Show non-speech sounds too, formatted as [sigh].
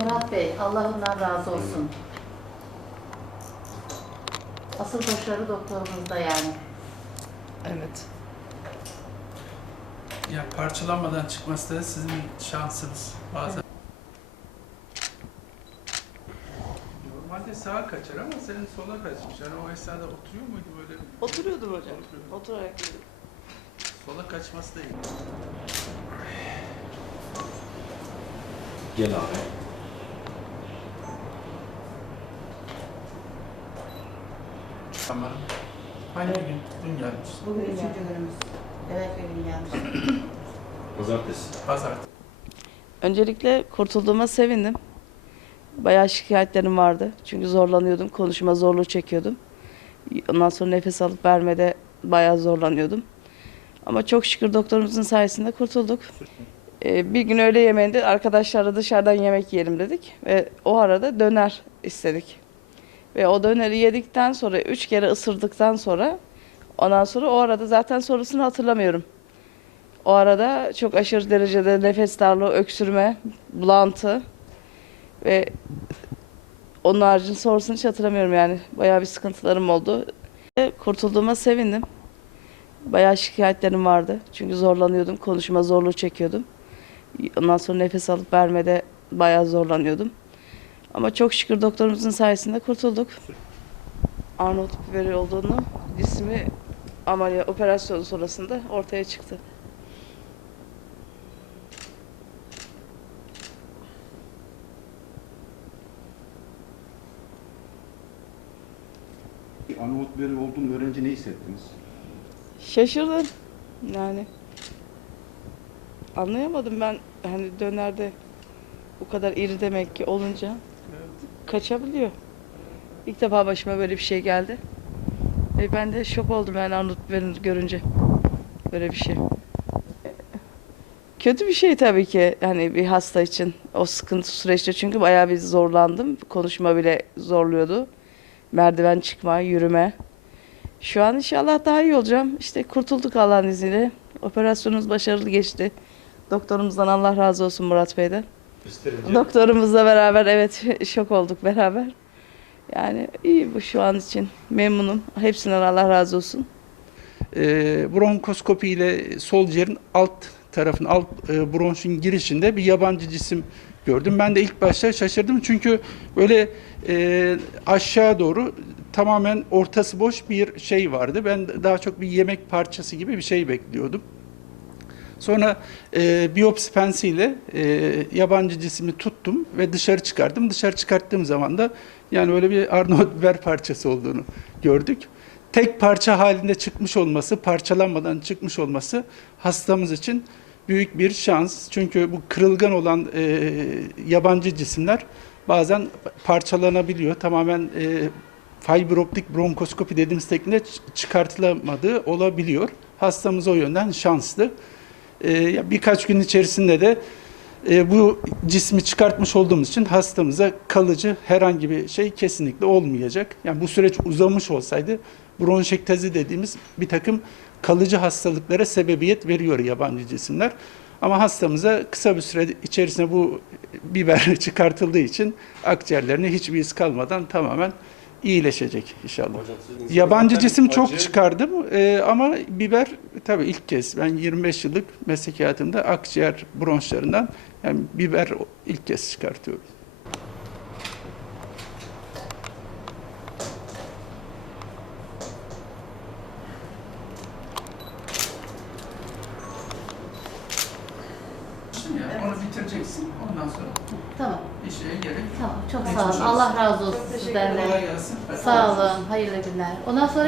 Murat Bey, Allah ondan razı olsun. Asıl başarı doktorumuzda yani. Evet. Ya parçalanmadan çıkması da sizin şansınız bazen. Normalde sağa kaçar ama senin sola kaçmış. Yani o esnada oturuyor muydu böyle? Oturuyordum hocam. Oturuyordu. Oturarak yedim. Sola kaçması da iyi. Gel abi. Tamam. Hangi gün? Dün gelmiş. Bugün üçüncü günümüz. Evet, bugün gelmiş. [clears throat] Pazartesi. Pazar. Öncelikle kurtulduğuma sevindim. Bayağı şikayetlerim vardı. Çünkü zorlanıyordum. Konuşma zorluğu çekiyordum. Ondan sonra nefes alıp vermede bayağı zorlanıyordum. Ama çok şükür doktorumuzun sayesinde kurtulduk. Ee, bir gün öğle yemeğinde arkadaşlarla dışarıdan yemek yiyelim dedik. Ve o arada döner istedik. Ve o döneri yedikten sonra, üç kere ısırdıktan sonra, ondan sonra o arada zaten sonrasını hatırlamıyorum. O arada çok aşırı derecede nefes darlığı, öksürme, bulantı ve onun haricinde sonrasını hiç hatırlamıyorum yani. Bayağı bir sıkıntılarım oldu. Kurtulduğuma sevindim. Bayağı şikayetlerim vardı. Çünkü zorlanıyordum. Konuşma zorluğu çekiyordum. Ondan sonra nefes alıp vermede bayağı zorlanıyordum. Ama çok şükür doktorumuzun sayesinde kurtulduk. Arnavut biberi olduğunu cismi ameliyat operasyon sonrasında ortaya çıktı. Arnavut biberi olduğunu öğrenci ne hissettiniz? Şaşırdım. Yani anlayamadım ben hani dönerde bu kadar iri demek ki olunca kaçabiliyor. İlk defa başıma böyle bir şey geldi. Ve ben de şok oldum yani Arnavut biberini görünce. Böyle bir şey. Kötü bir şey tabii ki hani bir hasta için o sıkıntı süreçte çünkü bayağı bir zorlandım. Konuşma bile zorluyordu. Merdiven çıkma, yürüme. Şu an inşallah daha iyi olacağım. İşte kurtulduk Allah'ın izniyle. Operasyonumuz başarılı geçti. Doktorumuzdan Allah razı olsun Murat Bey'den. Doktorumuzla beraber evet şok olduk beraber. Yani iyi bu şu an için. Memnunum. Hepsinden Allah razı olsun. e, bronkoskopi ile sol ciğerin alt tarafın alt e, bronşun girişinde bir yabancı cisim gördüm. Ben de ilk başta şaşırdım çünkü böyle e, aşağı doğru tamamen ortası boş bir şey vardı. Ben daha çok bir yemek parçası gibi bir şey bekliyordum. Sonra e, biyopsi pensiyle e, yabancı cismi tuttum ve dışarı çıkardım. Dışarı çıkarttığım zaman da yani öyle bir Arnavut biber parçası olduğunu gördük. Tek parça halinde çıkmış olması, parçalanmadan çıkmış olması hastamız için büyük bir şans. Çünkü bu kırılgan olan e, yabancı cisimler bazen parçalanabiliyor. Tamamen e, fiberoptik bronkoskopi dediğimiz tekniğe çıkartılamadığı olabiliyor. Hastamız o yönden şanslı. E, birkaç gün içerisinde de e, bu cismi çıkartmış olduğumuz için hastamıza kalıcı herhangi bir şey kesinlikle olmayacak. Yani bu süreç uzamış olsaydı bronşektezi dediğimiz bir takım kalıcı hastalıklara sebebiyet veriyor yabancı cisimler. Ama hastamıza kısa bir süre içerisinde bu biber [laughs] çıkartıldığı için akciğerlerine hiçbir iz kalmadan tamamen iyileşecek inşallah. Yabancı cisim çok çıkardım Ee, ama biber tabii ilk kez ben 25 yıllık meslek hayatımda akciğer bronşlarından yani biber ilk kez çıkartıyorum. Yani onu bitireceksin ondan sonra Tamam, bir şeye gerek tamam. Çok Geçmiş sağ olun. olsun. Allah razı olsun Çok teşekkür. Kolay gelsin. Sağ olun. Hayırlı günler. Ondan sonra